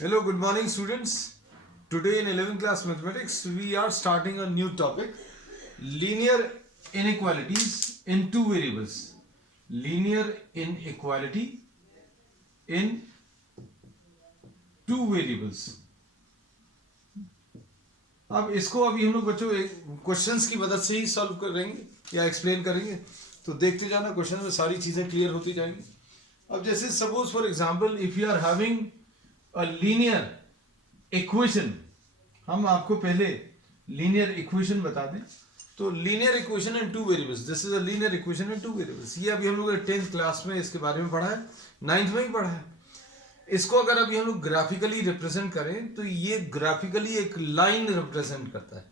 Hello, good morning, students. Today in 11th class mathematics, we are starting a new topic, linear inequalities in two variables. Linear inequality in two variables. अब इसको अभी हम लोग बच्चों questions की मदद से ही सॉल्व करेंगे या एक्सप्लेन करेंगे, तो देखते जाना, क्वेश्चन में सारी चीजें क्लियर होती जाएंगी. अब जैसे suppose for example if you are having a linear equation, हम आपको पहले लीनियर इक्वेशन बता दें. तो linear equation in two variables, this is a linear equation in two variables. ये अभी हम लोग 10th क्लास में इसके बारे में पढ़ा है, 9th में ही पढ़ा है. इसको अगर अभी हम लोग ग्राफिकली रिप्रेजेंट करें तो ये ग्राफिकली एक लाइन रिप्रेजेंट करता है.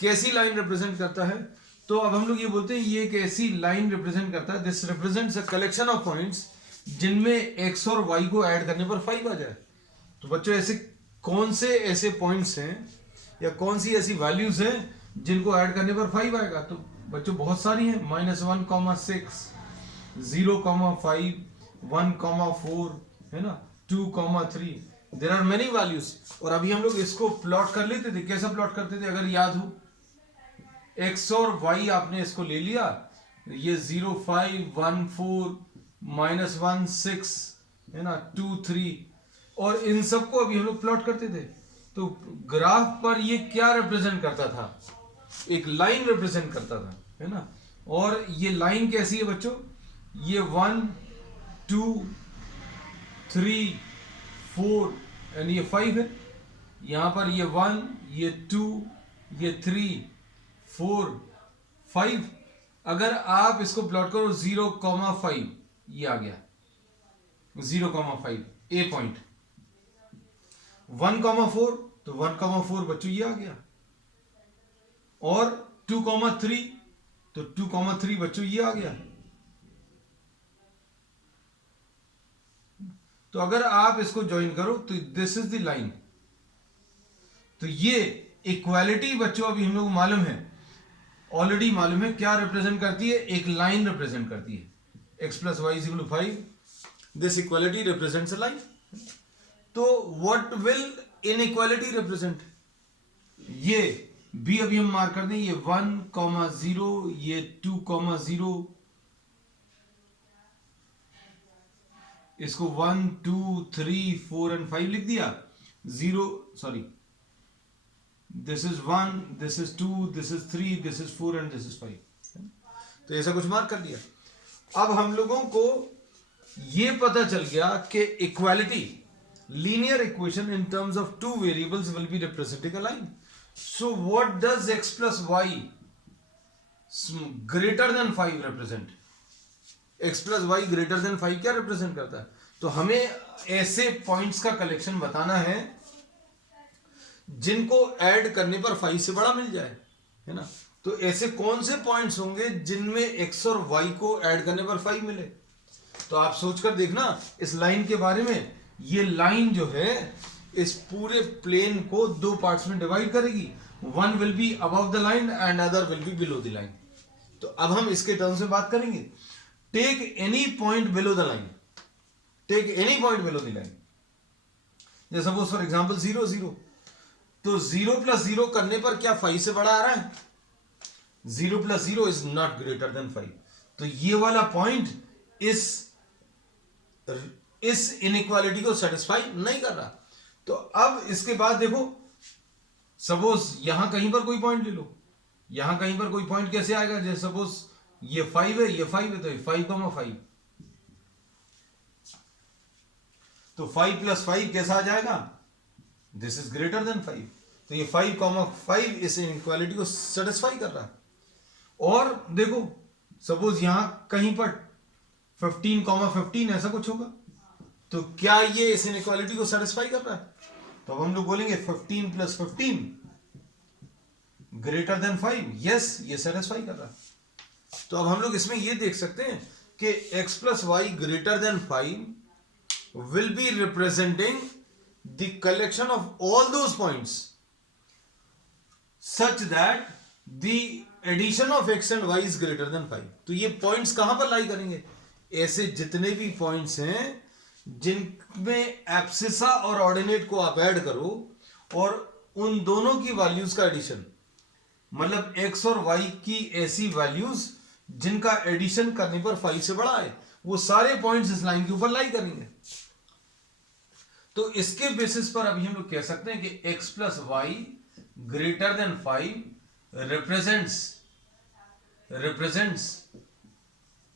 कैसी लाइन रिप्रेजेंट करता है? तो अब हम लोग ये बोलते हैं ये एक ऐसी लाइन रिप्रेजेंट करता है, this represents a collection of points जिनमें x और y को ऐड करने पर 5 आ जाए. तो बच्चों ऐसे कौन से ऐसे पॉइंट्स हैं या कौन सी ऐसी वैल्यूज हैं जिनको ऐड करने पर 5 आएगा? तो बच्चों बहुत सारी हैं. -1,6, 0,5, 1,4 है ना, 2,3. There are many values. और अभी हम लोग इसको प्लॉट कर लेते थे. कैसा प्लॉट करते थे अगर याद हो? x और y आपने इसको ले लिया, ये 0, 5, 1, 4, -1,6 है ना, 2, 3, और इन सबको अभी हम लोग प्लॉट करते थे. तो ग्राफ पर ये क्या रिप्रेजेंट करता था? एक लाइन रिप्रेजेंट करता था, है ना. और ये लाइन कैसी है बच्चों? ये 1, 2, 3, 4 एंड ये 5 है. यहां पर ये 1, ये 2, ये 3, 4, 5. अगर आप इसको प्लॉट करो 0,5, ये आ गया 0,5 ए पॉइंट. 1,4 तो 1,4 बच्चों ये आ गया. और 2,3 तो 2,3 बच्चों ये आ गया. तो अगर आप इसको ज्वाइन करो तो दिस इज द लाइन. तो ये इक्वालिटी बच्चों अभी हम लोग मालूम है, ऑलरेडी मालूम है क्या रिप्रेजेंट करती है? एक लाइन रिप्रेजेंट करती है. x + y = 5, this equality represents a line. तो व्हाट विल इनइक्वालिटी रिप्रेजेंट? ये भी अभी हम मार्क कर दें. ये 1,0, ये 2,0, इसको 1, 2, 3, 4 एंड 5 लिख दिया. 0, sorry, this is 1, this is 2, this is 3, this is 4 and this is 5. तो ऐसा कुछ मार्क कर दिया. अब हम लोगों को ये पता चल गया कि equality, linear equation in terms of two variables will be representing a line. So what does x plus y greater than 5 represent? x plus y greater than 5 क्या represent करता है? तो हमें ऐसे पॉइंट्स का कलेक्शन बताना है जिनको ऐड करने पर 5 से बड़ा मिल जाए, है ना. तो ऐसे कौन से पॉइंट्स होंगे जिनमें x और y को ऐड करने पर 5 मिले? तो आप सोचकर देखना इस लाइन के बारे में. ये लाइन जो है इस पूरे प्लेन को दो पार्ट्स में डिवाइड करेगी. One will be above the line and other will be below the line. तो अब हम इसके टर्म्स में बात करेंगे. Take any point below the line, take any point below the line. जैसे सपोज फॉर एग्जांपल 0, 0. तो 0 + 0 करने पर क्या 5 से बड़ा आ रहा है? 0 + 0 इज नॉट ग्रेटर देन 5. तो ये वाला पॉइंट इस इनइक्वालिटी को सेटिस्फाई नहीं कर रहा. तो अब इसके बाद देखो, सपोज यहां कहीं पर कोई पॉइंट ले लो. यहां कहीं पर कोई पॉइंट कैसे आएगा? जैसे सपोज ये 5 है, ये 5 है, तो 5,5. तो 5 + 5 कैसा आ जाएगा? This is greater than 5. तो ये 5,5 इस इनइक्वालिटी को सेटिस्फाई कर रहा है. और देखो सपोज यहां कहीं पर 15,15 ऐसा कुछ होगा. तो क्या ये इस इनइक्वालिटी को सेटिस्फाई कर रहा है? तो अब हम लोग बोलेंगे 15 + 15 ग्रेटर देन 5. यस, ये सेटिस्फाई कर रहा है. तो अब हम लोग इसमें ये देख सकते हैं कि x + y greater than 5 will be representing the collection of all those points such that the addition of x and y is greater than 5. तो ये पॉइंट्स कहां पर लाई करेंगे? ऐसे जितने भी पॉइंट्स हैं जिनमें एब्सिसा और ऑर्डिनेट को आप ऐड करो और उन दोनों की वैल्यूज का एडिशन, मतलब x और y की ऐसी वैल्यूज जिनका एडिशन करने पर 5 से बड़ा है, वो सारे पॉइंट्स इस लाइन के ऊपर लाई करेंगे। तो इसके बेसिस पर अभी हम लोग कह सकते हैं कि x plus Y greater than 5 represents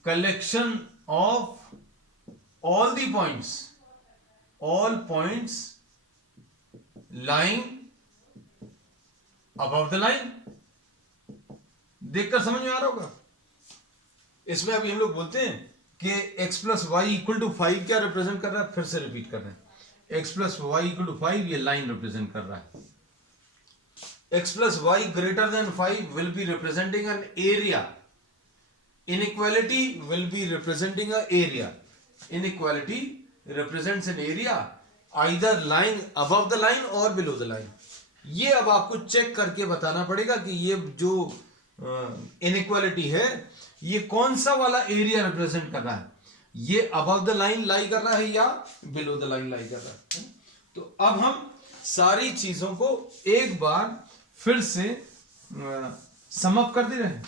collection of all the points, all points lying above the line। देखकर समझ में आ रहा होगा। इसमें अभी हम लोग बोलते हैं कि x plus y equal to 5 क्या रिप्रेजेंट कर रहा है, फिर से रिपीट कर रहे हैं। x plus y equal to 5 ये लाइन रिप्रेजेंट कर रहा है। x plus Y greater than 5 will be representing an area. Inequality will be representing a area. Inequality represents an area either lying above the line or below the line। ये अब आपको check करके बताना पड़ेगा कि ये जो इनइक्वालिटी है ये कौन सा वाला एरिया रिप्रेजेंट कर रहा है, ये अबव द लाइन लाई कर रहा है या बिलो द लाइन लाई कर रहा है। तो अब हम सारी चीजों को एक बार फिर से सम अप कर दे रहे हैं।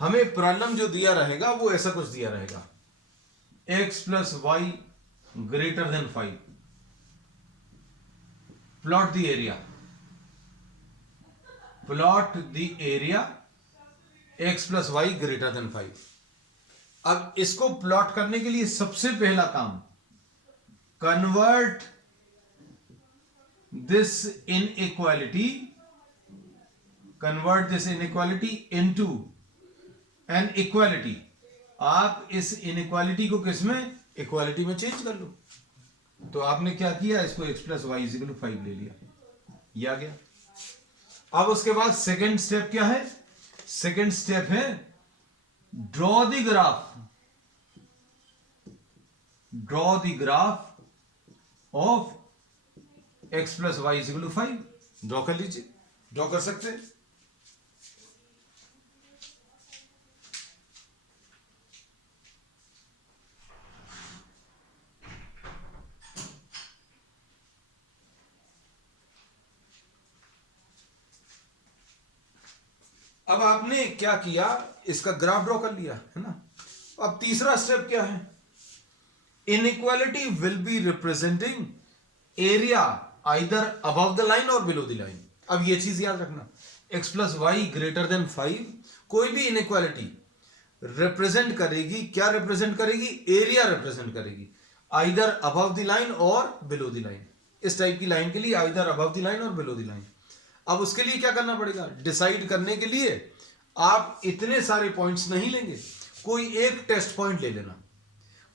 हमें प्रॉब्लम जो दिया रहेगा वो ऐसा कुछ दिया रहेगा, x plus Y greater than 5, plot the area, plot the area x plus Y greater than 5। अब इसको प्लॉट करने के लिए सबसे पहला काम, convert this inequality into an equality. आप इस इनइक्वालिटी को किसमें, इक्वालिटी में चेंज कर लो। तो आपने क्या किया, इसको x plus y is equal to 5 ले लिया, ये आ गया। अब उसके बाद सेकेंड स्टेप क्या है, सेकेंड स्टेप है draw the graph of x plus y is equal to 5। Draw कर लीजिए, ड्रॉ कर सकते हैं। अब आपने क्या किया, इसका ग्राफ ड्रॉ कर लिया है ना। अब तीसरा स्टेप क्या है, inequality will be representing area either above the line और बिलो द लाइन। अब ये चीज याद रखना, x plus Y greater than 5 कोई भी इनइक्वालिटी रिप्रेजेंट करेगी, क्या रिप्रेजेंट करेगी, एरिया रिप्रेजेंट करेगी, आइदर अबव द लाइन और बिलो द लाइन। इस टाइप की लाइन के लिए आइदर अबव द लाइन और बिलो द लाइन। अब उसके लिए क्या करना पड़ेगा, डिसाइड करने के लिए आप इतने सारे पॉइंट्स नहीं लेंगे, कोई एक टेस्ट पॉइंट ले लेना,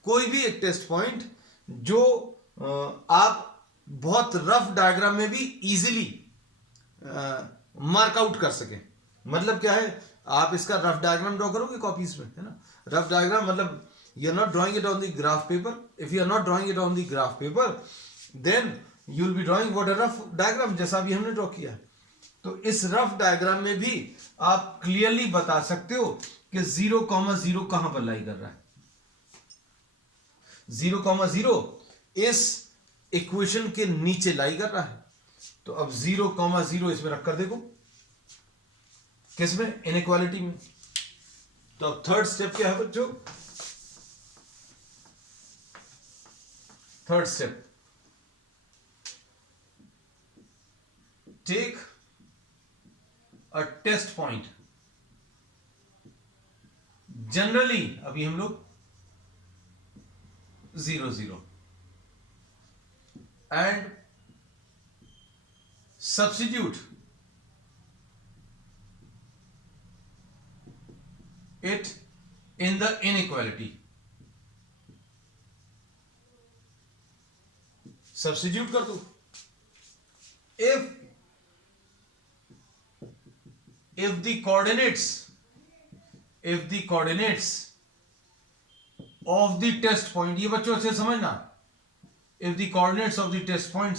कोई भी एक टेस्ट पॉइंट जो आप बहुत रफ डायग्राम में भी इजीली मार्क आउट कर सके। मतलब क्या है, आप इसका रफ डायग्राम ड्रॉ करोगे कॉपीज में, है ना। रफ डायग्राम मतलब you are not drawing it on the graph paper. If you are not drawing it on the graph paper then you will be drawing what a rough diagram, जैसा अभी हमने draw किया है। तो इस rough diagram में भी आप क्लियरली बता सकते हो कि 0,0 कहां पर लाई कर रहा है। 0,0 इस इक्वेशन के नीचे लाई कर रहा है। तो अब 0,0 इसमें रखकर देखो, किसमें, इनइक्वालिटी में। तो अब थर्ड स्टेप क्या है बच्चों, third step, take a test point. Generally अभी हम लोग 0, 0 and substitute it in the inequality। substitute कर दो। if the coordinates of the test point, ये बच्चों अच्छे समझना, if the coordinates of the test point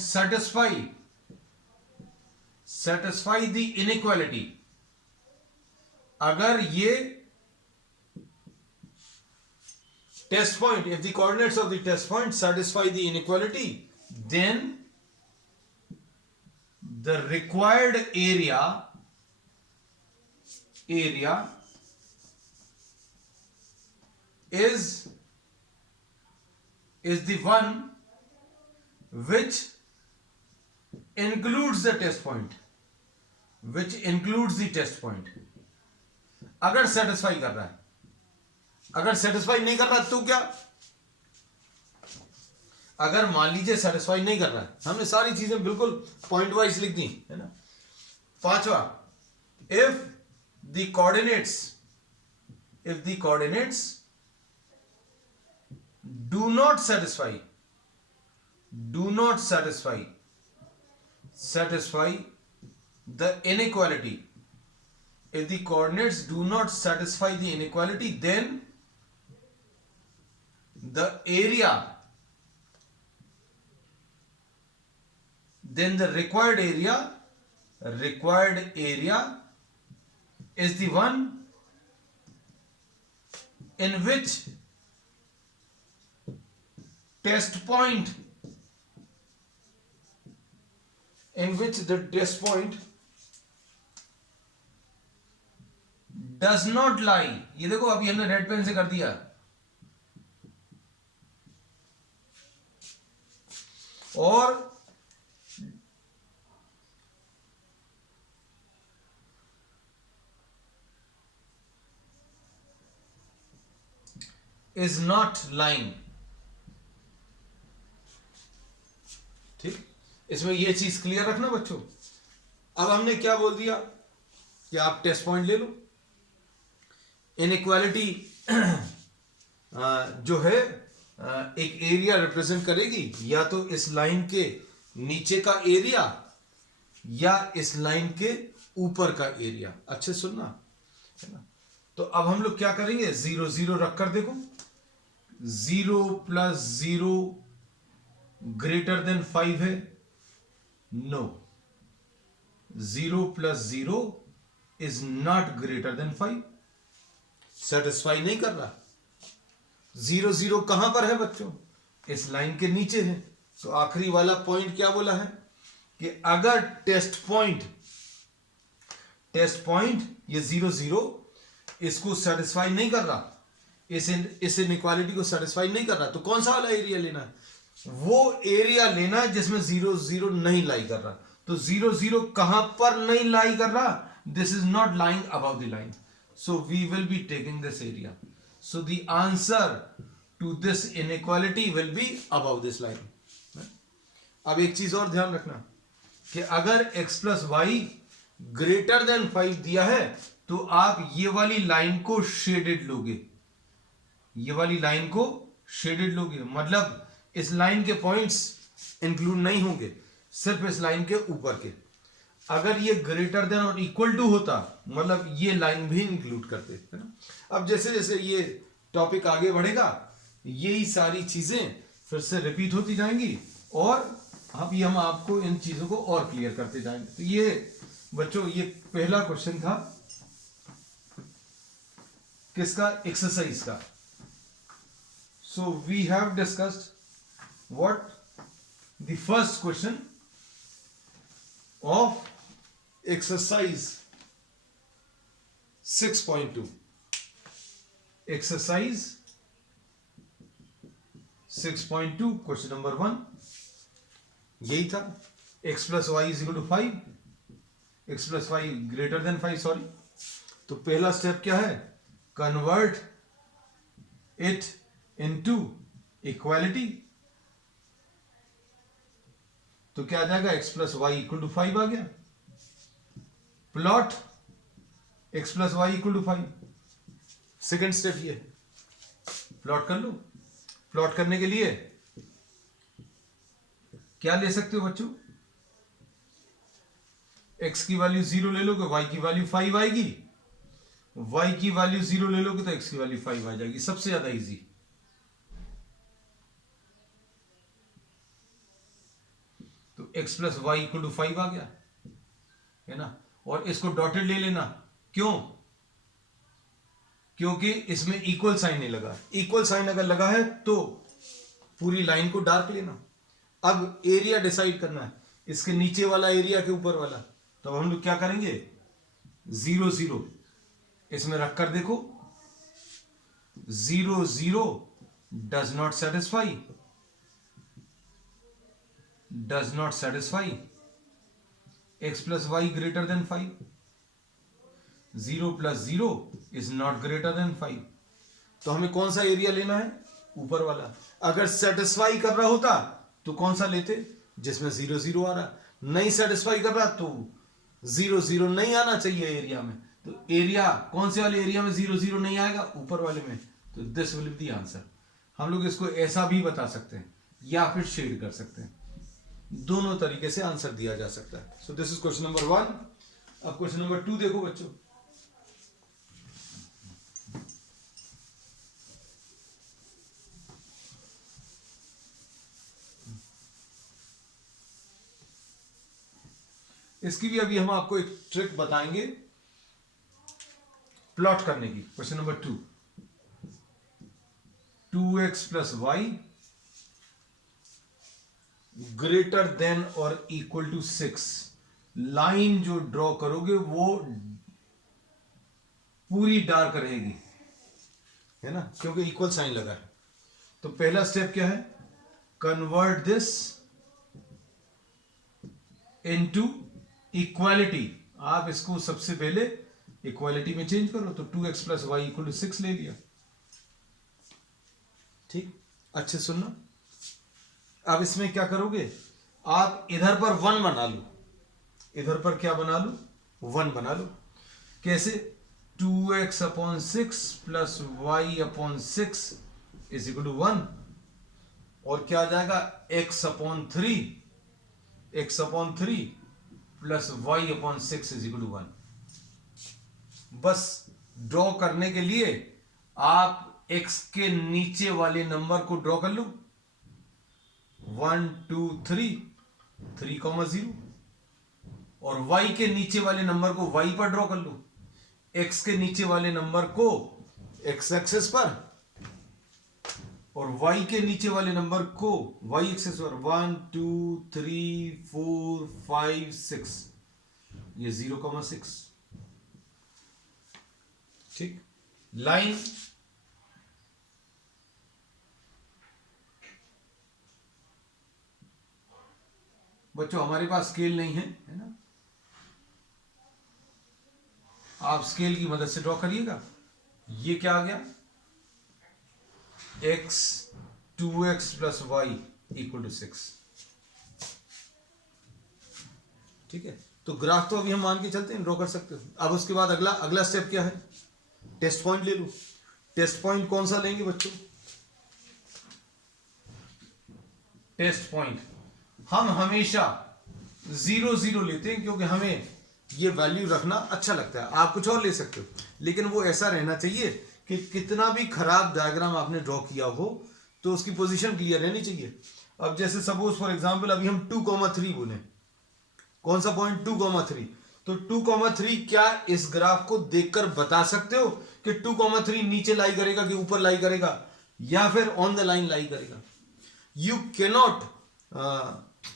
satisfy the inequality, अगर ये test point, if the coordinates of the test point satisfy the inequality, then the required area is the one which includes the test point, अगर satisfy कर रहा है, अगर satisfy नहीं कर रहा तो क्या, अगर मान लीजिए सेटिस्फाई नहीं कर रहा है, हमने सारी चीजें बिल्कुल पॉइंट वाइज लिख दी है ना। पांचवा, if the coordinates do not satisfy the inequality, if the coordinates do not satisfy the inequality, then the required area is the one in which test point, does not lie. ये देखो अभी हमने red pen से कर दिया, और is not lying. ठीक, इसमें ये चीज क्लियर रखना बच्चों। अब हमने क्या बोल दिया कि आप टेस्ट पॉइंट ले लो, इनइक्वालिटी जो है एक एरिया रिप्रेजेंट करेगी, या तो इस लाइन के नीचे का एरिया या इस लाइन के ऊपर का एरिया। अच्छे सुनना है ना। तो अब हम लोग क्या करेंगे, 0 0 रखकर देखो, 0 + 0 ग्रेटर देन 5 है, no, 0 + 0 is not greater than 5, satisfy नहीं कर रहा। 0 0 कहां पर है बच्चों, इस लाइन के नीचे है। तो आखिरी वाला पॉइंट क्या बोला है कि अगर टेस्ट पॉइंट ये 0 0 इसको सेटिस्फाई नहीं कर रहा, इस इनइक्वालिटी को सेटिस्फाई नहीं कर रहा, तो कौन सा वाला एरिया लेना है, वो एरिया लेना है जिसमें 0 0 नहीं लाई कर रहा। तो 0 0 कहां पर नहीं लाई कर रहा, this is not lying above the line, so we will be taking this area. So the answer to this inequality will be above this line. अब एक चीज और ध्यान रखना कि अगर x + y ग्रेटर देन 5 दिया है, तो आप ये वाली लाइन को शेडेड लोगे, मतलब इस लाइन के पॉइंट्स इंक्लूड नहीं होंगे, सिर्फ इस लाइन के ऊपर के। अगर ये ग्रेटर देन और इक्वल टू होता, मतलब ये लाइन भी इंक्लूड करते, है ना। अब जैसे जैसे ये टॉपिक आगे बढ़ेगा, यही सारी चीजें फिर से रिपीट होती जाएंगी, और अब ये हम आपको इन चीजों को और क्लियर करते जाएंगे। तो ये बच्चों, ये पहला क्वेश्चन था किसका, एक्सरसाइज का। So we have discussed what the first question of exercise 6.2, exercise 6.2 question number 1 यही था, x + y = 5, x + y greater than 5, sorry. तो पहला स्टेप क्या है, कन्वर्ट इट इनटू इक्वालिटी। तो क्या आ जाएगा, x + y = 5 आ गया। Plot x + y = 5, second step ये, प्लॉट कर लो। प्लॉट करने के लिए क्या ले सकते हो बच्चों, x की वैल्यू 0 ले लोगे, y की वैल्यू 5 आएगी, y की वैल्यू 0 ले लोगे तो x की वैल्यू 5 आ जाएगी, सबसे ज्यादा इजी। तो x + y = 5 आ गया, है ना। और इसको डॉटेड ले लेना, क्यों, क्योंकि इसमें इक्वल साइन नहीं लगा। इक्वल साइन अगर लगा है तो पूरी लाइन को डार्क लेना। अब एरिया डिसाइड करना है, इसके नीचे वाला एरिया के ऊपर वाला। तो हम लोग क्या करेंगे, 0 0 इसमें रखकर देखो, 0 0 does not satisfy, does not satisfy x plus Y greater than 5, 0 plus 0 is not greater than 5। तो हमें कौन सा एरिया लेना है, ऊपर वाला। अगर सेटिस्फाई कर रहा होता तो कौन सा लेते, जिसमें 0 0 आ रहा। नहीं सेटिस्फाई कर रहा तो 0 0 नहीं आना चाहिए एरिया में। तो एरिया कौन से वाले एरिया में 0 0 नहीं आएगा, ऊपर वाले में। तो this will be the answer. हम लोग इसको ऐसा भी बता सकते हैं या फिर शेड कर सकते हैं, दोनों तरीके से आंसर दिया जा सकता है। So this is question number 1। अब क्वेश्चन नंबर 2 देखो बच्चों। इसकी भी अभी हम आपको एक ट्रिक बताएंगे प्लॉट करने की। Question number 2, 2x plus Y greater than और इक्वल टू 6। लाइन जो ड्रॉ करोगे वो पूरी डार्क रहेगी, है ना, क्योंकि इक्वल साइन लगा है। तो पहला स्टेप क्या है, कन्वर्ट दिस इनटू इक्वालिटी। आप इसको सबसे पहले इक्वालिटी में चेंज करो। तो 2x plus y equal to 6 ले लिया। ठीक, अच्छे सुनना। अब इसमें क्या करोगे, आप इधर पर 1 बना लो, इधर पर क्या बना लो, 1 बना लो। कैसे, 2x upon 6 plus y upon 6 is equal to 1। और क्या आ जाएगा, x upon 3, x upon 3 plus y upon 6 is equal to 1। बस ड्रॉ करने के लिए आप x के नीचे वाले नंबर को ड्रॉ कर लो, 1 2 3 3,0। और y के नीचे वाले नंबर को y पर ड्रॉ कर लो, x के नीचे वाले नंबर को x एक्सिस पर और y के नीचे वाले नंबर को y एक्सिस पर। 1 2 3 4 5 6, ये 0,6। ठीक, लाइन बच्चों हमारे पास स्केल नहीं है ना, आप स्केल की मदद से ड्रॉ करिएगा। ये क्या आ गया, x 2x plus y equal to 6। ठीक है, तो ग्राफ तो अभी हम मान के चलते हैं, ड्रॉ कर सकते हो। अब उसके बाद अगला स्टेप क्या है, टेस्ट पॉइंट ले लो। टेस्ट पॉइंट कौन सा लेंगे बच्चों, टेस्ट पॉइंट हम हमेशा 0 0 लेते हैं, क्योंकि हमें ये वैल्यू रखना अच्छा लगता है। आप कुछ और ले सकते हो, लेकिन वो ऐसा रहना चाहिए कि कितना भी खराब डायग्राम आपने ड्रॉ किया हो तो उसकी पोजीशन क्लियर रहनी चाहिए। अब जैसे सपोज फॉर एग्जांपल अभी हम 2,3 बोले, कौन सा पॉइंट 2,3। तो 2,3 क्या इस ग्राफ को देखकर बता सकते हो कि 2,3 नीचे लाई करेगा कि ऊपर लाई करेगा या फिर ऑन द लाइन लाई करेगा। You cannot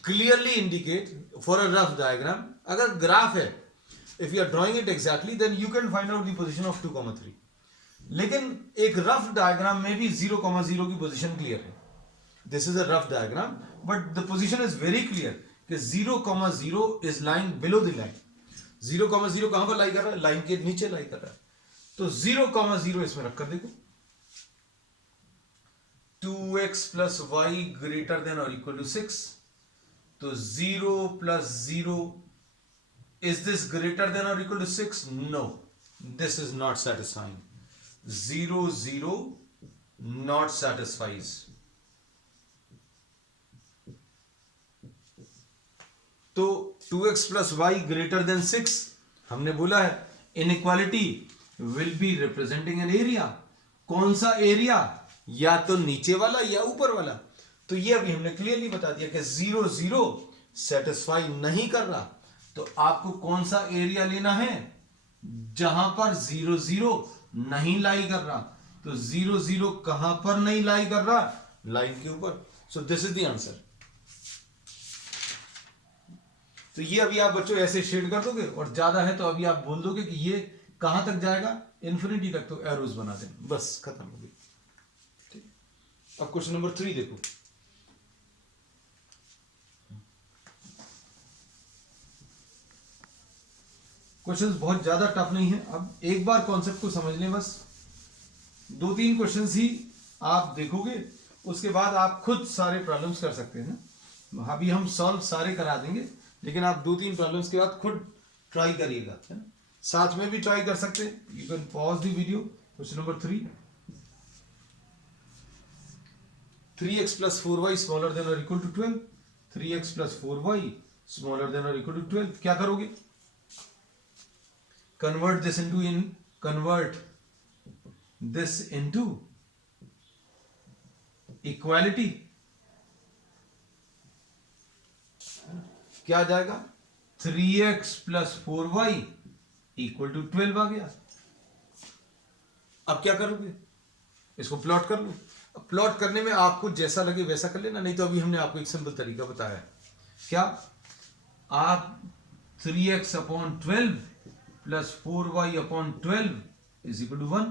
clearly indicate for a rough diagram. अगर ग्राफ है, if you are drawing it exactly, then you can find out the position of 2,3। लेकिन एक रफ डायग्राम में भी 0,0 की पोजीशन क्लियर है। This is a rough diagram but the position is very clear कि 0,0 is line below the line. 0,0 कहां पर लाई कर रहा है, लाइन के नीचे लाई कर रहा है। तो 0,0 इसमें रखकर देखो, 2x plus Y greater than और इक्वल टू 6। तो 0 plus 0, is this greater than और equal to 6? No, this is not satisfying. 0 0 not satisfies. तो 2x plus Y greater then 6 हमने बोला है, inequality will be representing an area. कौन सा area, या तो नीचे वाला या ऊपर वाला। तो ये अभी हमने क्लियरली बता दिया कि 0 0 सेटिस्फाई नहीं कर रहा। तो आपको कौन सा एरिया लेना है, जहां पर 0 0 नहीं लाई कर रहा, तो 0 0 कहां पर नहीं लाई कर रहा? लाइन के ऊपर। So this is the answer. तो ये अभी आप बच्चों ऐसे शेड कर दोगे, और ज्यादा है तो अभी आप बोल दोगे कि ये कहां तक जाएगा? इन्फिनिटी तक, तो एरोज बना देना, बस खत्म हो गई। ठीक, अब क्वेश्चन नंबर 3 देखो। क्वेश्चंस बहुत ज्यादा टफ नहीं है, अब एक बार कॉन्सेप्ट को समझ लें, बस 2-3 क्वेश्चंस ही आप देखोगे, उसके बाद आप खुद सारे प्रॉब्लम्स कर सकते हैं। अभी हम सॉल्व सारे करा देंगे, लेकिन आप 2-3 प्रॉब्लम्स के बाद खुद ट्राई करिएगा, है ना? साथ में भी ट्राई कर सकते हैं। You can pause the video. Question number 3, 3x plus 4y smaller than or equal to 12, 3x plus 4y smaller than or equal to 12, क्या करोगे? convert this into equality, क्या आ जाएगा? 3x plus 4y equal to 12 आ गया। अब क्या करोगे? इसको प्लॉट कर लो। प्लॉट करने में आपको जैसा लगे वैसा कर लेना, नहीं तो अभी हमने आपको एक सिंपल तरीका बताया। क्या? आप 3x upon 12 plus 4y upon 12 is equal to 1,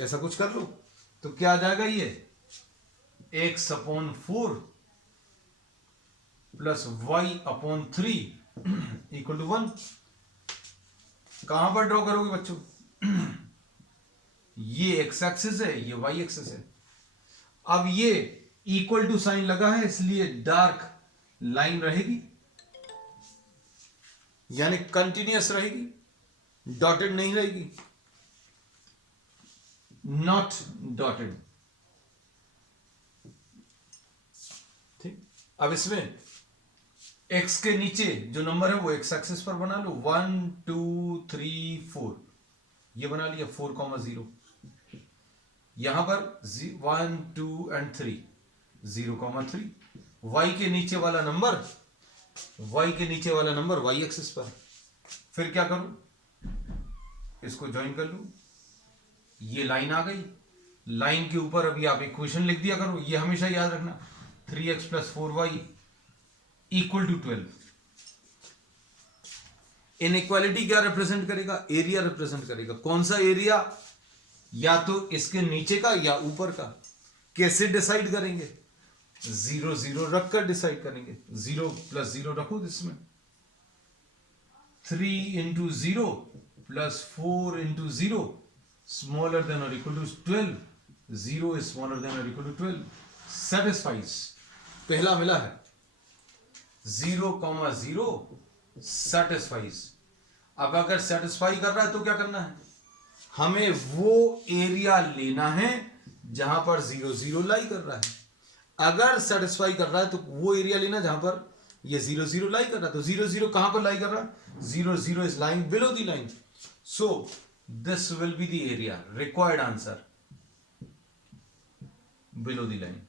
ऐसा कुछ कर लो, तो क्या आ जाएगा? ये x upon 4 plus y upon 3 equal to 1। कहां पर ड्रॉ करोगे बच्चों? ये x एक्सिस है, ये y एक्सिस है। अब ये इक्वल टू साइन लगा है, इसलिए डार्क लाइन रहेगी, यानी कंटिन्यूअस रहेगी, डॉटेड नहीं रहेगी, नॉट डॉटेड। ठीक, अब इसमें x के नीचे जो नंबर है वो x एक्सिस पर बना लो। 1 2 3 4 ये बना लिया, 4,0। यहां पर 1 2 एंड 3 0,3। y के नीचे वाला नंबर y एक्सिस पर। फिर क्या करूं? इसको ज्वाइन कर लूं, ये लाइन आ गई। लाइन के ऊपर अभी आप इक्वेशन लिख दिया करो, ये हमेशा याद रखना, 3x plus 4y equal to 12। Inequality क्या रिप्रेजेंट करेगा? एरिया रिप्रेजेंट करेगा। कौन सा एरिया? या तो इसके नीचे का या ऊपर का। कैसे डिसाइड करेंगे? 0 0 रखकर डिसाइड करेंगे। 0 प्लस 0 रखो इसमें, 3 into 0 plus 4 into 0 smaller than और equal to 12। 0 is smaller than और इक्वल टू 12, सेटिस्फाइज। पहला मिला है 0,0 सेटिस्फाइज। अब अगर सेटिस्फाई कर रहा है तो क्या करना है? हमें वो एरिया लेना है जहां पर 0 0 लाई कर रहा है। अगर सेटिस्फाई कर रहा है तो वो एरिया लेना जहां पर ये 0 0 लाई कर रहा है। तो 0 0 कहां पर लाई कर रहा है? 0 0 is lying below the line, so this will be the area. Required answer below the line.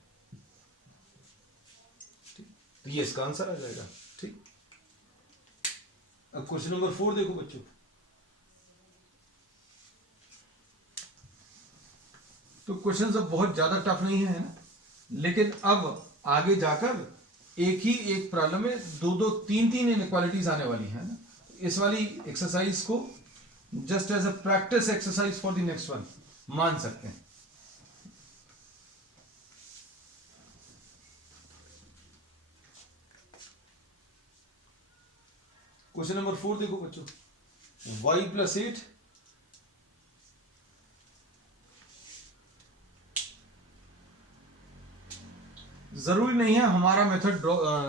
तो ये इसका आंसर आ जाएगा। ठीक, अब क्वेश्चन नंबर 4 देखो बच्चों। तो क्वेश्चन अब बहुत ज्यादा टफ नहीं है ना, लेकिन अब आगे जाकर एक प्रॉब्लम में 2 2 3 3 इनइक्वालिटीज आने वाली है ना। इस वाली एक्सरसाइज को just as a practice exercise for the next one मान सकते हैं। क्वेश्चन नंबर 4 देखो बच्चों। y प्लस 8 जरूरी नहीं है हमारा मेथड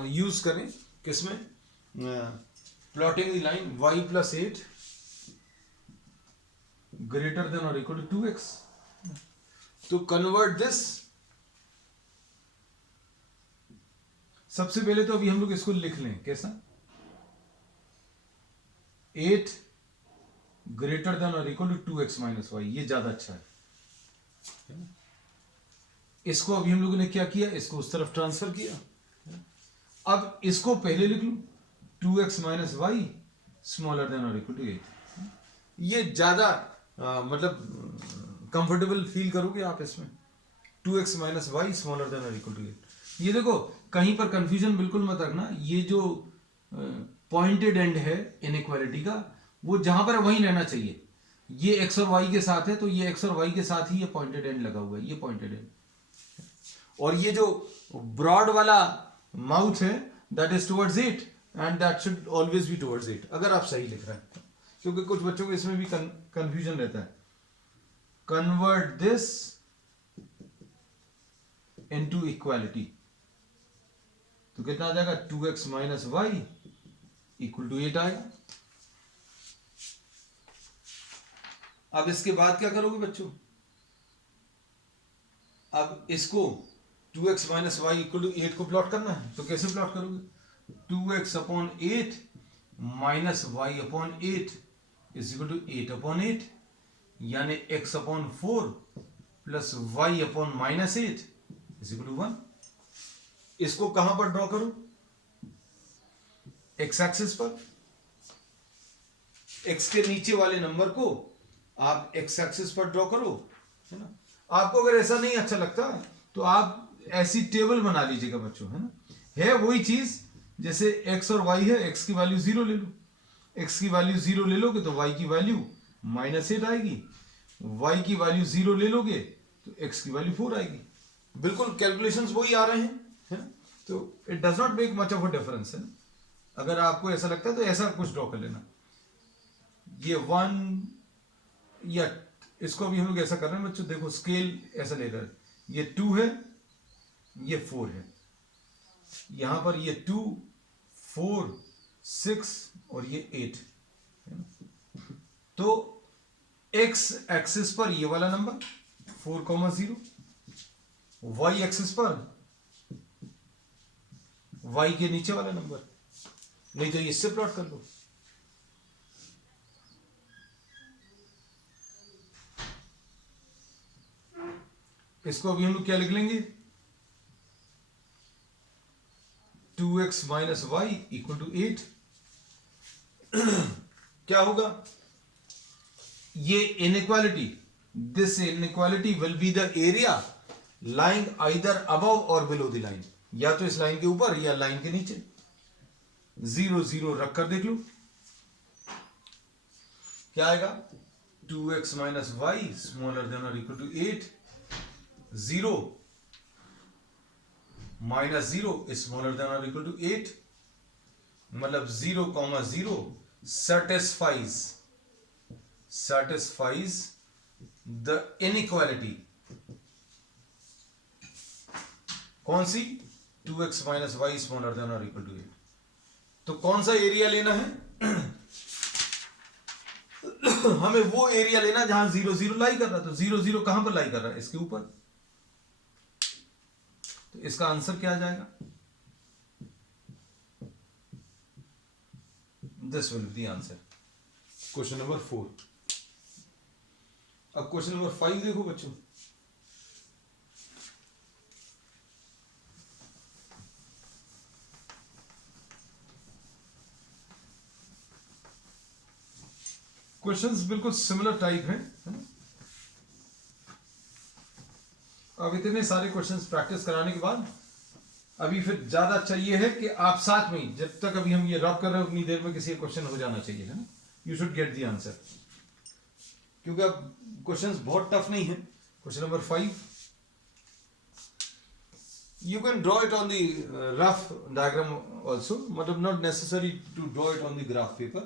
यूज करें, किसमें? Plotting the line y plus 8 greater than और इक्वल टू 2x। तो कन्वर्ट दिस। सबसे पहले तो अभी हम लोग इसको लिख लें, कैसा? 8 ग्रेटर देन और equal to 2x minus y, ये ज्यादा अच्छा है। इसको अभी हम लोगों ने क्या किया? इसको उस तरफ ट्रांसफर किया। अब इसको पहले लिख लूं, 2x minus Y smaller than और इक्वल टू 8। ये ज्यादा मतलब कंफर्टेबल फील करोगे आप इसमें। 2x minus Y smaller than और इक्वल टू 8। ये देखो कहीं पर कंफ्यूजन बिल्कुल मत रखना, ये जो पॉइंटेड एंड है इनइक्वालिटी का वो जहां पर है वहीं रहना चाहिए। ये x और y के साथ है तो ये x और y के साथ ही ये पॉइंटेड एंड लगा हुआ है, ये पॉइंटेड एंड। और ये जो ब्रॉड वाला माउथ है that is towards 8 and that should always be towards 8 अगर आप सही लिख रहे हैं, क्योंकि कुछ बच्चों को इसमें भी कंफ्यूजन रहता है। कन्वर्ट दिस इनटू इक्वालिटी तो कितना आ जाएगा 2x minus y equal to 8 आएगा। अब इसके बाद क्या करोगे बच्चों, अब इसको 2x minus y equal to 8 को प्लॉट करना है तो कैसे प्लॉट करोगे, 2x upon 8 minus y upon 8 is equal to 8 upon 8, यानी x upon 4 plus y upon minus 8 is equal to 1। इसको कहां पर ड्रॉ करो, x एक्सिस पर, x के नीचे वाले नंबर को आप x एक्सिस पर ड्रॉ करो, है ना। आपको अगर ऐसा नहीं अच्छा लगता तो आप ऐसी टेबल बना लीजिएगा बच्चों, है ना। है वही चीज जैसे x और y है, x की वैल्यू 0 ले लो, x की वैल्यू 0 ले लोगे तो y की वैल्यू माइनस 8 आएगी, y की वैल्यू 0 ले लोगे तो x की वैल्यू 4 आएगी। बिल्कुल कैलकुलेशंस वही आ रहे हैं, है ना। तो it does not make much of a difference, है ना। अगर आपको ऐसा लगता है तो ऐसा कुछ ड्रॉ कर लेना। ये 1 या इसको अभी हम लोग ऐसा कर रहे हैं बच्चों, देखो स्केल ऐसा ले रहे हैं, ये 2 है, ये 4 है, यहां पर ये 2 4 6 और ये 8 है ना। तो x एक्सिस पर ये वाला नंबर 4,0, y एक्सिस पर y के नीचे वाला नंबर, नहीं तो इससे प्लॉट कर लो। इसको अभी हम लोग क्या लिख लेंगे, 2x minus y equal to 8। क्या होगा, ये inequality, this inequality will be the area lying either above और बिलो द लाइन, या तो इस लाइन के ऊपर या लाइन के नीचे। 0 0 रखकर देख लो क्या आएगा, 2x minus Y smaller than और equal to 8, 0 minus 0 smaller than और इक्वल टू 8, मतलब 0,0 satisfies the inequality। कौन सी, 2x minus Y smaller than और इक्वल टू 8। तो कौन सा एरिया लेना है हमें वो एरिया लेना जहां 0 0 लाई कर रहा है। तो 0 0 कहां पर लाई कर रहा है, इसके ऊपर। तो इसका आंसर क्या आ जाएगा, this will be the answer, question number 4। अब क्वेश्चन नंबर 5 देखो बच्चों। क्वेश्चंस बिल्कुल सिमिलर टाइप है ना। अब इतने सारे क्वेश्चंस प्रैक्टिस कराने के बाद अभी फिर ज्यादा अच्छा ये है कि आप साथ में, जब तक अभी हम ये रब कर रहे हैं उतनी देर में किसी क्वेश्चन हो जाना चाहिए, है ना। You should get the answer, क्योंकि अब क्वेश्चंस बहुत टफ नहीं है। Question number 5, you can draw it on the rough diagram also, मतलब not necessary to draw it on the graph paper,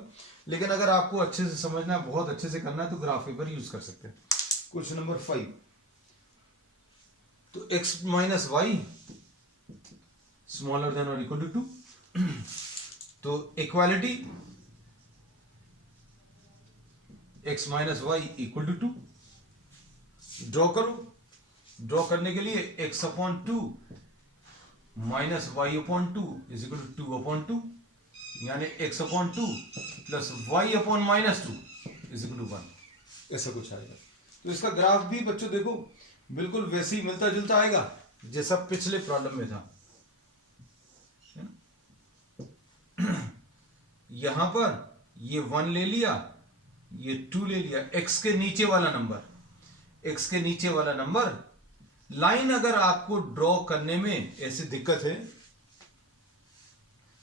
लेकिन अगर आपको अच्छे से समझना है, बहुत अच्छे से करना है तो ग्राफ पेपर यूज कर सकते हैं। क्वेश्चन नंबर 5, तो x minus Y smaller than और इक्वल टू 2, तो equality x minus y equal to 2 draw करो। ड्रॉ करने के लिए x upon 2 minus y upon 2 is equal to 2 upon 2, यानी x upon 2 plus y upon minus 2 is equal to 1, ऐसा कुछ आएगा। तो इसका ग्राफ भी बच्चों देखो बिल्कुल वैसे ही मिलता जुलता आएगा जैसा पिछले प्रॉब्लम में था, है ना। यहां पर ये 1 ले लिया, ये 2 ले लिया, x के नीचे वाला नंबर, x के नीचे वाला नंबर। लाइन अगर आपको ड्रॉ करने में ऐसी दिक्कत है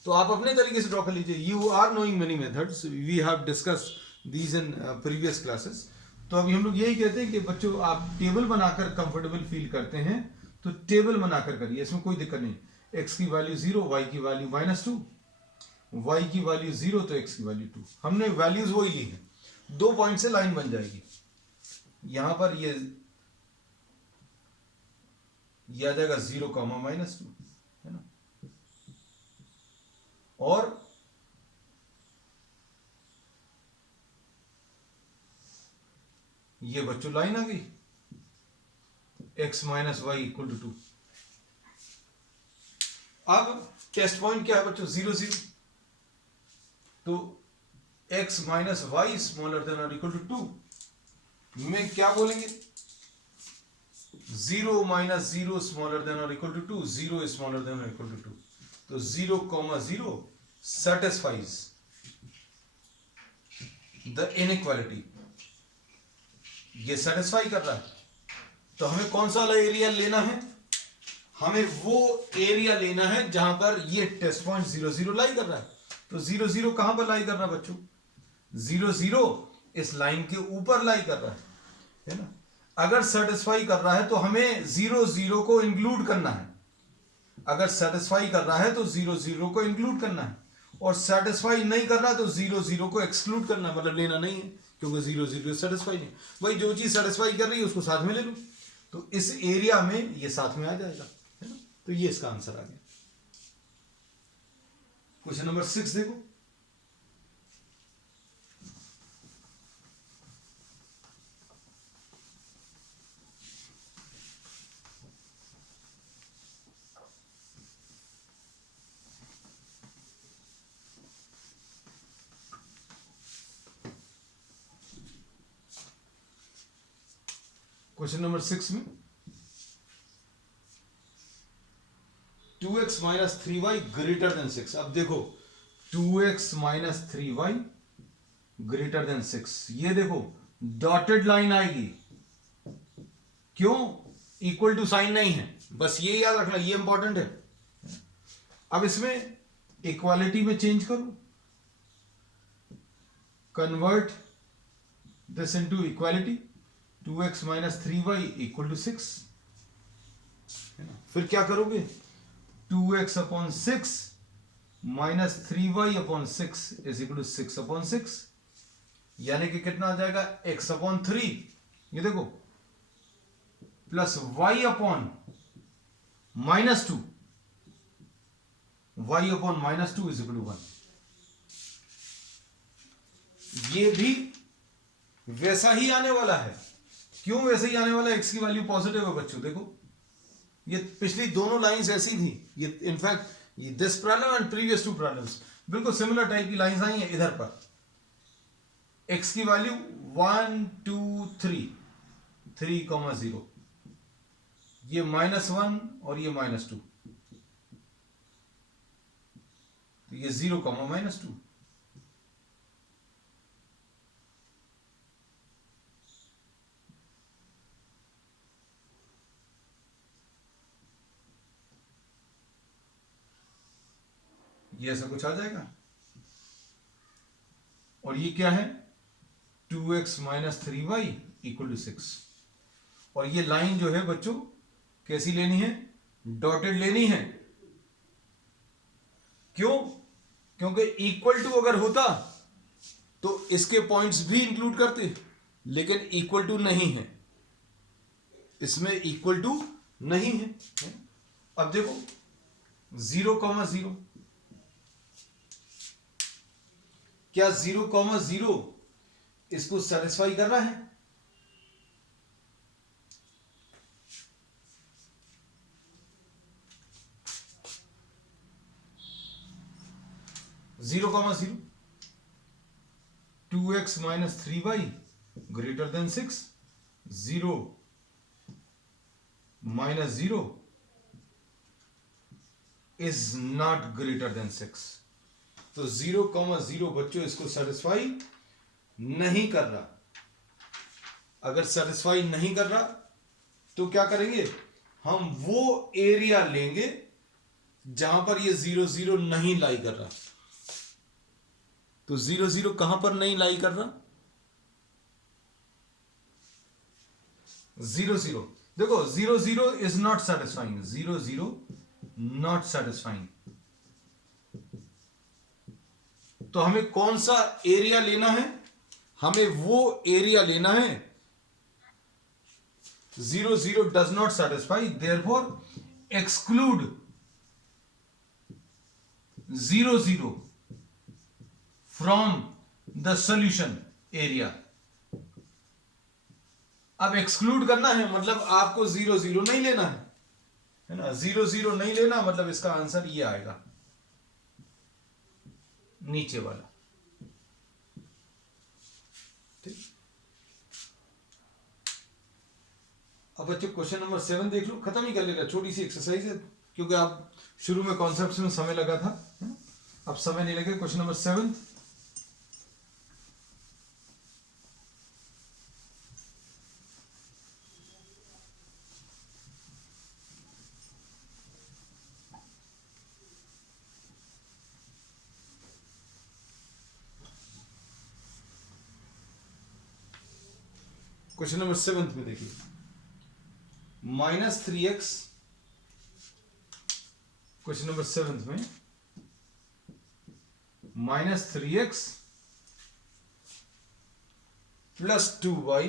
तो आप अपने तरीके से ड्रॉ कर लीजिए। You are knowing many methods, we have discuss these in previous classes. तो अभी हम लोग यही कहते हैं कि बच्चों आप टेबल बनाकर कंफर्टेबल फील करते हैं तो टेबल बनाकर करिए, इसमें कोई दिक्कत नहीं। x की वैल्यू 0, y की वैल्यू -2, y की वैल्यू 0 तो x की वैल्यू 2। हमने वैल्यूज वही ली है, 2 पॉइंट से लाइन बन जाएगी। यहां पर ये आ जाएगा 0, -2, है ना। और ये बच्चों लाइन आ गई, x - y = 2। अब टेस्ट पॉइंट क्या है बच्चों? 0, 0। तो x - y > 2 में क्या बोलेंगे? 0 - 0 > 2, 0 > 2। तो 0, 0 satisfies the inequality, ये सेटिस्फाई कर रहा है। तो हमें कौन सा वाला एरिया लेना है? हमें वो एरिया लेना है जहां पर ये टेस्ट पॉइंट 0, 0 लाई कर रहा है। तो 0, 0 कहां पर लाई कर रहा है बच्चों? 0, 0 इस लाइन के ऊपर लाई कर रहा है ना। अगर सेटिस्फाई कर रहा है तो हमें 0, 0 को इंक्लूड करना है। अगर सेटिस्फाई कर रहा है तो 0, 0 को इंक्लूड करना है, और सेटिस्फाई नहीं कर रहा तो 0, 0 को एक्सक्लूड करना है, मतलब लेना नहीं है, क्योंकि 0, 0 सेटिस्फाई नहीं। भाई जो चीज सेटिस्फाई कर रही है उसको साथ में ले लो, तो इस एरिया में ये साथ में आ जाएगा, है ना। तो ये इसका आंसर आ गया। क्वेश्चन नंबर 6 देखो। क्वेश्चन नंबर 6 में 2x - 3y > 6। अब देखो 2x - 3y > 6, ये देखो डॉटेड लाइन आएगी, क्यों? इक्वल टू साइन नहीं है, बस ये याद रखना, ये इंपॉर्टेंट है। अब इसमें इक्वालिटी में चेंज करो, convert this into equality. 2x - 3y = 6, फिर क्या करोगे? 2x / 6 - 3y / 6 = 6/6, यानी कि कितना आ जाएगा? x/3, ये देखो, प्लस y / -2, y / -2 = 1। ये भी वैसा ही आने वाला है। क्यों वैसे ही आने वाला है? x की वैल्यू पॉजिटिव है बच्चों, देखो ये पिछली दोनों लाइंस ऐसी थी, ये in fact this problem and previous 2 problems बिल्कुल सिमिलर टाइप की लाइंस आई हैं इधर पर। x की वैल्यू 1, 2, 3, 3, 0, ये -1 और ये -2, तो ये 0, -2। ये ऐसा कुछ आ जाएगा, और ये क्या है? 2x - 3y = 6। और ये लाइन जो है बच्चों कैसी लेनी है? डॉटेड लेनी है। क्यों? क्योंकि इक्वल टू अगर होता तो इसके पॉइंट्स भी इंक्लूड करते, लेकिन इक्वल टू नहीं है, इसमें इक्वल टू नहीं है। अब देखो 0, 0, क्या 0, 0 इसको सेटिस्फाई कर रहा है? Zero comma 0, 2x - 3y > 6, 0 - 0 is not greater than 6। तो 0, 0 बच्चों इसको सेटिस्फाई नहीं कर रहा, अगर सेटिस्फाई नहीं कर रहा तो क्या करेंगे, हम वो एरिया लेंगे जहां पर ये 0 0 नहीं लाई कर रहा। तो 0 0 कहां पर नहीं लाई कर रहा, 0 0, देखो 0 0 is not satisfying, 0 0 not satisfying. तो हमें कौन सा एरिया लेना है, हमें वो एरिया लेना है 0 0 does not satisfy, therefore exclude 0 0 from the solution area. अब एक्सक्लूड करना है मतलब आपको 0 0 नहीं लेना है ना, 0 0 नहीं लेना मतलब इसका आंसर ये आएगा नीचे वाला। ठीक, अब बच्चों क्वेश्चन नंबर 7 देख लो, खत्म ही कर लेगा, छोटी सी एक्सरसाइज है, क्योंकि आप शुरू में कॉन्सेप्ट्स में समय लगा था, अब समय नहीं लगे। क्वेश्चन नंबर 7, क्वेश्चन नंबर 7 में देखिए, -3x, क्वेश्चन नंबर 7 में -3x plus 2y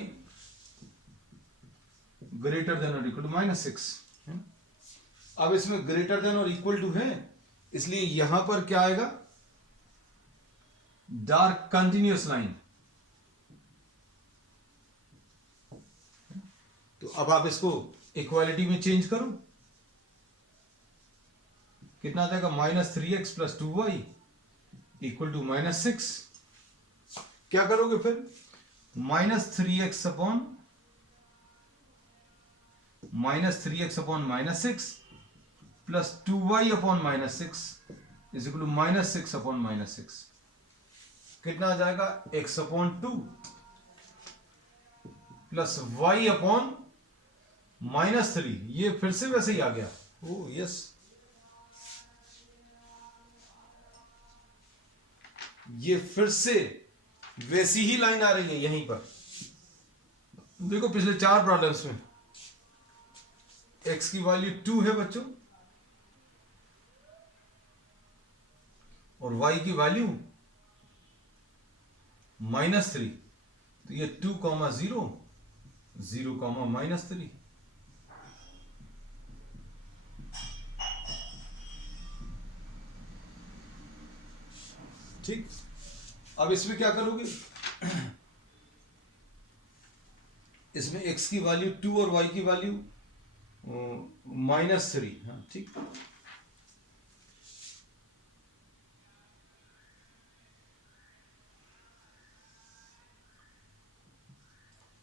greater than और इक्वल टू -6। अब इसमें ग्रेटर देन और इक्वल टू है, इसलिए यहां पर क्या आएगा, डार्क कंटिन्यूअस लाइन। तो अब आप इसको इक्वालिटी में चेंज करो, कितना आ जाएगा, -3x plus 2y equal to -6। क्या करोगे फिर, -3x upon -6 plus 2y upon -6 is equal to -6 upon -6। कितना आ जाएगा, x upon 2 plus y upon -3, ये फिर से वैसे ही आ गया। ओ यस, ये फिर से वैसी ही लाइन आ रही है यहीं पर। देखो पिछले 4 प्रॉब्लम्स में x की वैल्यू 2 है बच्चों और y की वैल्यू -3, तो ये 2, 0 0, -3। ठीक, अब इसमें क्या करोगे, इसमें x की वैल्यू 2 और y की वैल्यू -3। हाँ ठीक,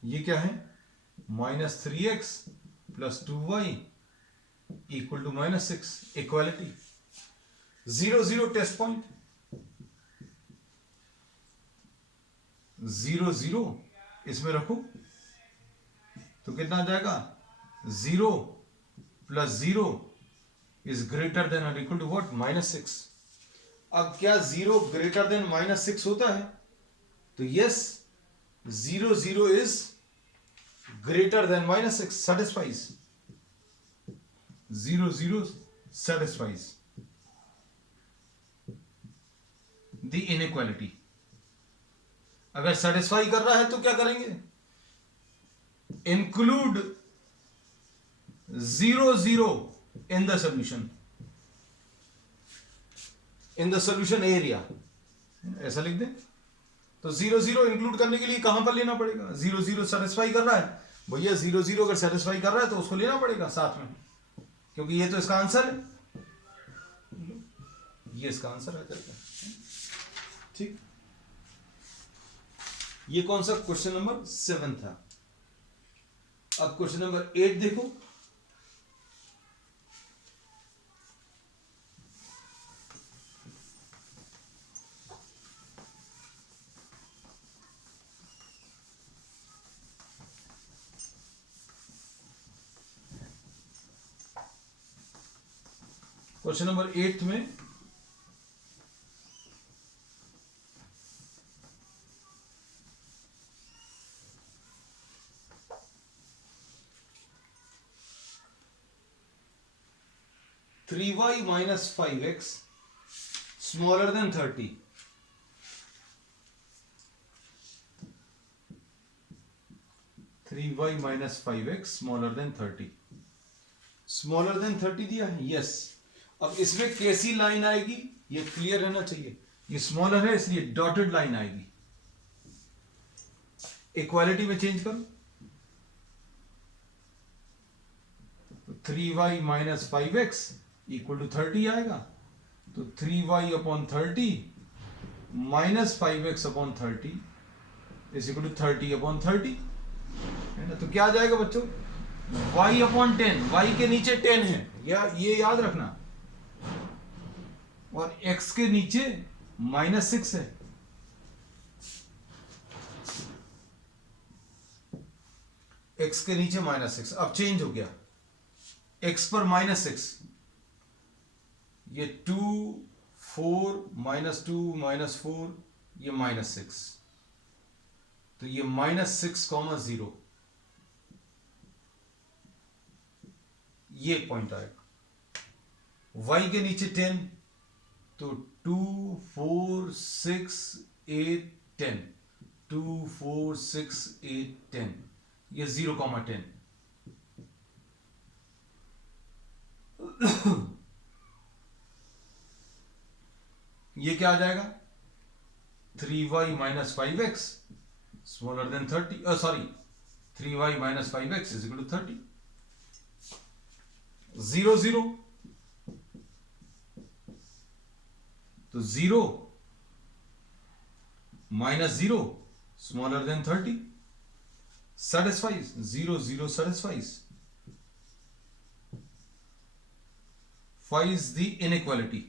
ये क्या है, -3x plus 2y equal to -6, equality. 0 0 test point, 0 0 इसमें रखो तो कितना आ जाएगा, 0 प्लस 0 इज ग्रेटर देन और इक्वल टू व्हाट, -6। अब क्या 0 ग्रेटर देन -6 होता है, तो yes 0 0 is greater then -6, satisfies, 0 0 satisfies the inequality। अगर सेटिस्फाई कर रहा है तो क्या करेंगे, include 0 0 in the solution, in the solution area, ऐसा लिख दें। तो 0 0 इंक्लूड करने के लिए कहां पर लेना पड़ेगा, 0 0 सेटिस्फाई कर रहा है भैया, 0 0 अगर सेटिस्फाई कर रहा है तो उसको लेना पड़ेगा साथ में, क्योंकि ये तो इसका आंसर है, ये इसका आंसर आ जाएगा। ठीक, ये कौन सा, क्वेश्चन नंबर 7 था। अब क्वेश्चन नंबर 8 देखो, क्वेश्चन नंबर 8 में 3y minus 5x smaller than 30. 3y minus 5x smaller than 30. Smaller than 30 दिया है, यस। अब इसमें कैसी लाइन आएगी ये क्लियर रहना चाहिए। ये स्मॉलर है इसलिए डॉटेड लाइन आएगी। इक्वालिटी में चेंज करो, 3y minus 5x equal to 30 आएगा। तो 3y upon 30 minus 5x upon 30 is equal to 30 upon 30 है ना। तो क्या आ जाएगा बच्चों, y अपॉन 10, y के नीचे 10 है या ये याद रखना, और x के नीचे -6 है। x के नीचे -6, अब चेंज हो गया, x पर -6, ये 2 4 -2 -4 ये -6, तो ये -6, 0 ये पॉइंट आएगा। y के नीचे 10, तो 2 4 6 8 10, 2 4 6 8 10, ये 0, 10। ये क्या आ जाएगा, 3y minus 5x smaller than 30, sorry 3y minus 5x is equal to 30, 0 0, तो 0 minus 0 smaller than 30 satisfies, 0 0 satisfies, finds the inequality।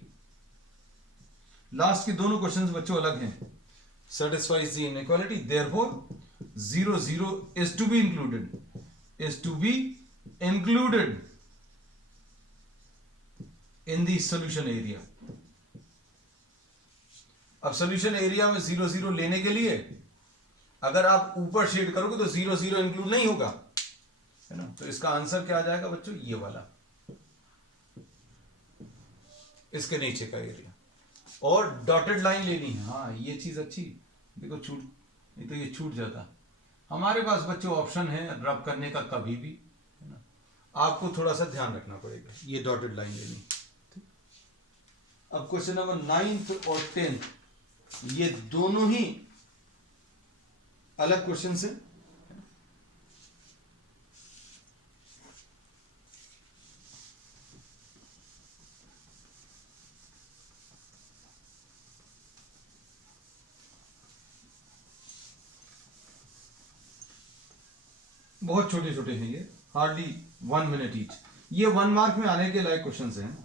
Last के दोनों क्वेश्चंस बच्चों अलग हैं। satisfies the inequality, therefore 0 0 is to be included in the solution area। अब solution area में 0 0 लेने के लिए अगर आप ऊपर शेड करोगे तो 0 0 इंक्लूड नहीं होगा, है ना। तो इसका आंसर क्या आ जाएगा बच्चों, ये वाला, इसके नीचे का एरिया। और डॉटेड लाइन लेनी है, हाँ ये चीज अच्छी, देखो छूट, नहीं तो ये छूट जाता। हमारे पास बच्चों ऑप्शन है रब करने का कभी भी, है ना, आपको थोड़ा सा ध्यान रखना पड़ेगा, ये डॉटेड लाइन लेनी। अब क्वेश्चन नंबर 9 और 10 ये दोनों ही अलग क्वेश्चन है। बहुत छोटे छोटे हैं ये, हार्डली 1 मिनट ईच। ये 1 मार्क में आने के लायक क्वेश्चन हैं,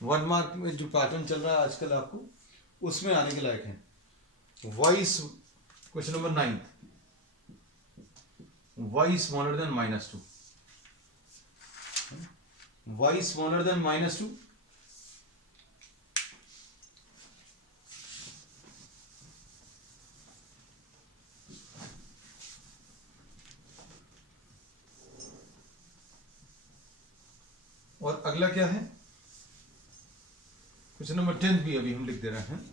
1 मार्क में जो पैटर्न चल रहा है आजकल आपको उसमें आने के लायक है। Vice question number 9, y smaller than -2, y smaller than -2, और अगला क्या है, क्वेश्चन नंबर 10 भी अभी हम लिख दे रहे हैं।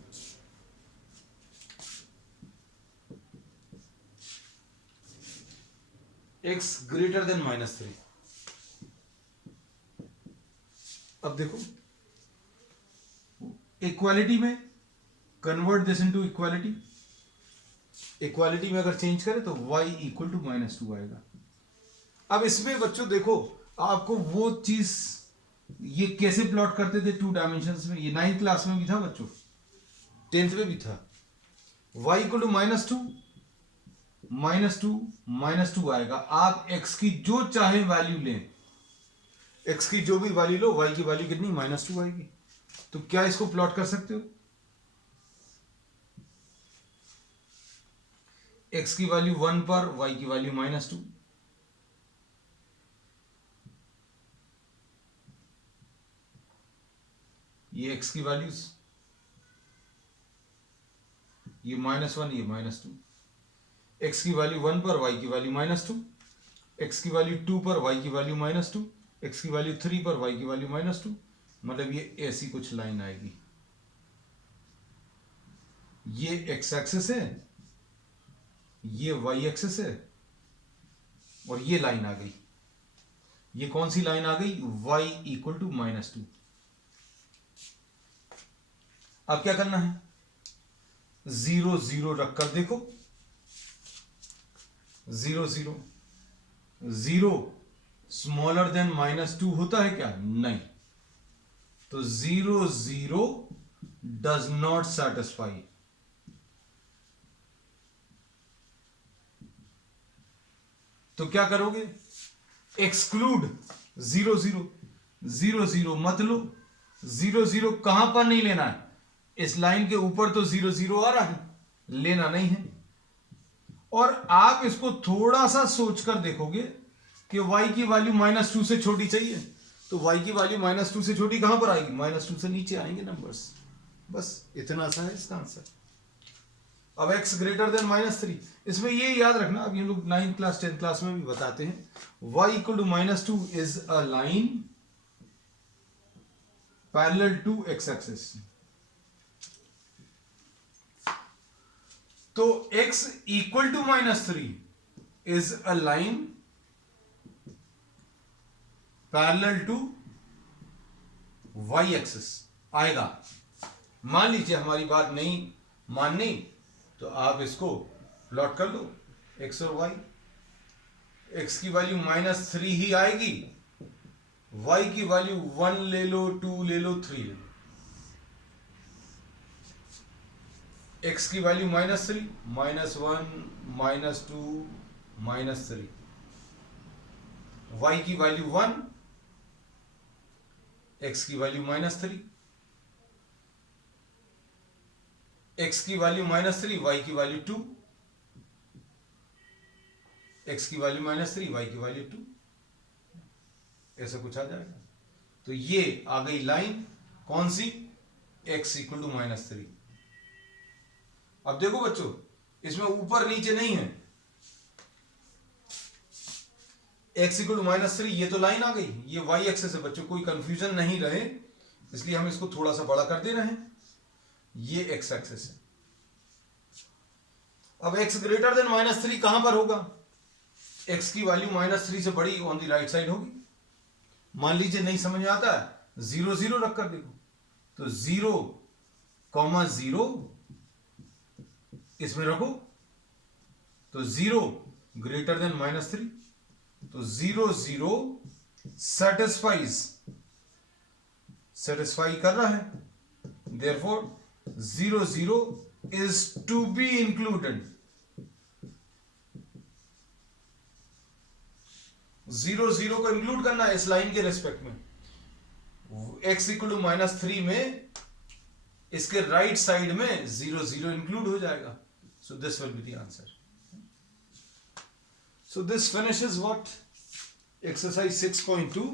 x greater than -3। अब देखो इक्वालिटी में convert this into equality, equality में अगर चेंज करें तो y इक्वल टू -2 आएगा। अब इसमें बच्चों देखो आपको वो चीज, ये कैसे प्लॉट करते थे 2 डायमेंशंस में, ये 9th क्लास में भी था बच्चों, 10th में भी था। y इक्वल टू -2 आएगा। आप x की जो चाहे वैल्यू लें, x की जो भी वैल्यू लो, y की वैल्यू कितनी, -2 आएगी। तो क्या इसको प्लॉट कर सकते हो, x की वैल्यू 1 पर, y की वैल्यू -2, ये x की वैल्यूज, ये -1, ये -2, x की वैल्यू 1 पर, y की वैल्यू -2, x की वैल्यू 2 पर, y की वैल्यू -2, x की वैल्यू 3 पर, y की वैल्यू -2, मतलब ये ऐसी कुछ लाइन आएगी। ये x एक्सिस है, ये y एक्सिस है, और ये लाइन आ गई। ये कौन सी लाइन आ गई? y equal to -2। अब क्या करना है? 0 0 रखकर देखो। 0 0 0 स्मॉलर देन -2 होता है क्या? नहीं। तो 0 0 डज नॉट सेटिस्फाई। तो क्या करोगे? एक्सक्लूड 0 0 0 0 मत लो। 0 0 कहां पर नहीं लेना है? इस लाइन के ऊपर तो 0 0 आ रहा है, लेना नहीं है। और आप इसको थोड़ा सा सोचकर देखोगे कि y की वैल्यू -2 से छोटी चाहिए, तो y की वैल्यू -2 से छोटी कहां पर आएगी? -2 से नीचे आएंगे नंबर्स। बस इतना सा है इसका आंसर। अब x ग्रेटर देन -3, इसमें ये याद रखना, अभी हम लोग 9th क्लास 10th क्लास में भी बताते हैं, y equal to -2 is a line parallel to x axis. तो x equal to -3 is a line parallel to y axis आएगा। मान लीजिए हमारी बात नहीं माननी, तो आप इसको प्लॉट कर लो, x और y। x की वैल्यू -3 ही आएगी, y की वैल्यू 1 ले लो, 2 ले लो, 3 ले लो। x की वैल्यू -3, -1, -2, -3, y की वैल्यू 1, x की वैल्यू -3, x की वैल्यू -3, y की वैल्यू 2, x की वैल्यू -3, y की वैल्यू 2, ऐसा कुछ आ जाएगा। तो ये आ गई लाइन कौन सी? x equal to -3। अब देखो बच्चों, इसमें ऊपर नीचे नहीं है, x इक्वल टू -3, ये तो लाइन आ गई, ये y एक्सिस है बच्चों, कोई कंफ्यूजन नहीं रहे, इसलिए हम इसको थोड़ा सा बड़ा कर दे रहे हैं। ये x एक्सिस है। अब x ग्रेटर देन -3 कहां पर होगा? x की वैल्यू -3 से बड़ी ऑन द राइट साइड होगी। मान लीजिए नहीं समझ में आता है, 0 0 रख कर देखो, तो 0, 0 इसमें रखो, तो 0 ग्रेटर देन -3, तो 0 0 सेटिस्फाई कर रहा है, therefore 0 0 is to be included। 0 0 को इंक्लूड करना है इस लाइन के रेस्पेक्ट में। x इक्वल टू -3 में इसके राइट साइड में 0 0 इंक्लूड हो जाएगा। So this will be the answer. So this finishes what? Exercise 6.2।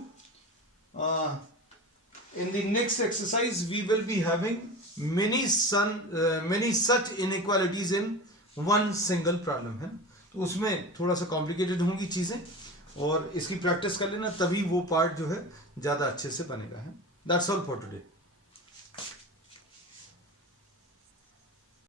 in the next exercise we will be having many such inequalities in one single problem है। तो उसमें थोड़ा सा कॉम्प्लिकेटेड होंगी चीजें, और इसकी प्रैक्टिस कर लेना, तभी वो पार्ट जो है ज्यादा अच्छे से बनेगा है। That's all for today.